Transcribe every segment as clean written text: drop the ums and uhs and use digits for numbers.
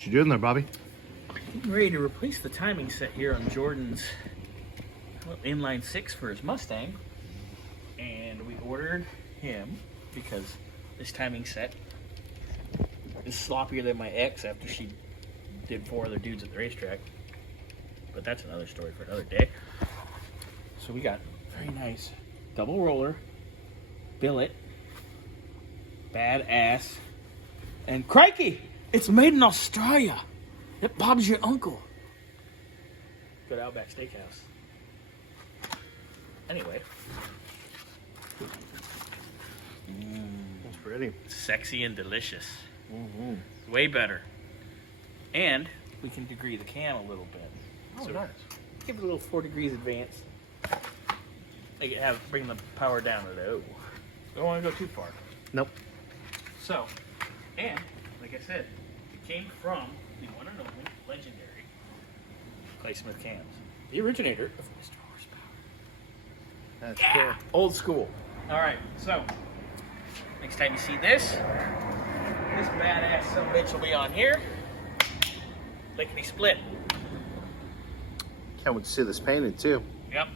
What you doing there, Bobby? I'm ready to replace the timing set here on Jordan's inline 6 for his Mustang, and we ordered him because this timing set is sloppier than my ex after she did 4 other dudes at the racetrack, but that's another story for another day. So we got very nice double roller, billet, badass, and crikey, it's made in Australia. Yep, Bob's your uncle. Good Outback Steakhouse. Anyway. That's pretty. Sexy and delicious. Way better. And we can degree the cam a little bit. Oh, So nice. give it a little 4 degrees advance. Make it bring the power down a little. Don't want to go too far. Nope. So, and like I said, it came from the one and only legendary Clay Smith cams, the originator of Mr. Horsepower. That's cool. Old school. All right, so next time you see this badass son of a bitch will be on here, lickety split. Can't wait to see this painted too. Yep.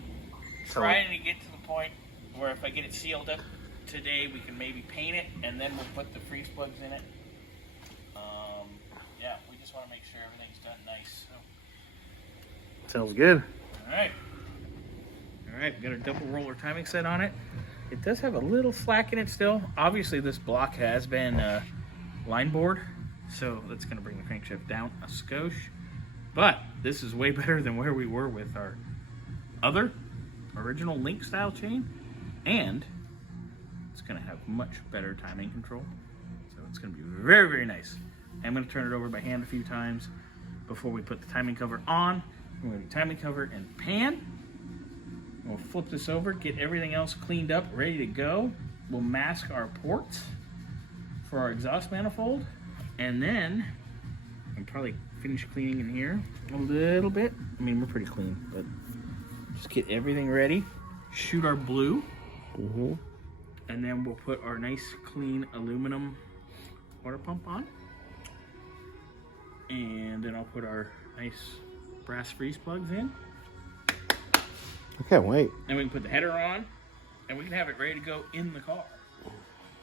Trying to get to the point where if I get it sealed up today, we can maybe paint it, and then we'll put the freeze plugs in it. Yeah, we just want to make sure everything's done nice. So. Sounds good. All right, we got our double roller timing set on it. It does have a little slack in it still. Obviously, this block has been line bored, so that's going to bring the crankshaft down a skosh. But this is way better than where we were with our other original link style chain, and it's going to have much better timing control. So it's going to be very, very nice. I'm going to turn it over by hand a few times before we put the timing cover on. We're going to do timing cover and pan. We'll flip this over, get everything else cleaned up, ready to go. We'll mask our ports for our exhaust manifold, and then I'll probably finish cleaning in here a little bit. I mean, we're pretty clean, but just get everything ready. Shoot our blue, and then we'll put our nice clean aluminum water pump on. And then I'll put our nice brass freeze plugs in. I can't wait. And we can put the header on, and we can have it ready to go in the car.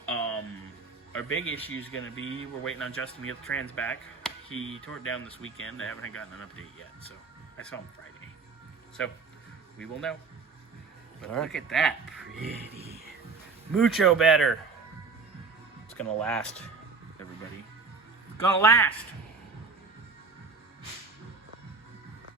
Our big issue is going to be, we're waiting on Justin to get the trans back. He tore it down this weekend. I haven't gotten an update yet, so I saw him Friday. So we will know. But look at that. Pretty. Mucho better. It's going to last, everybody. It's going to last.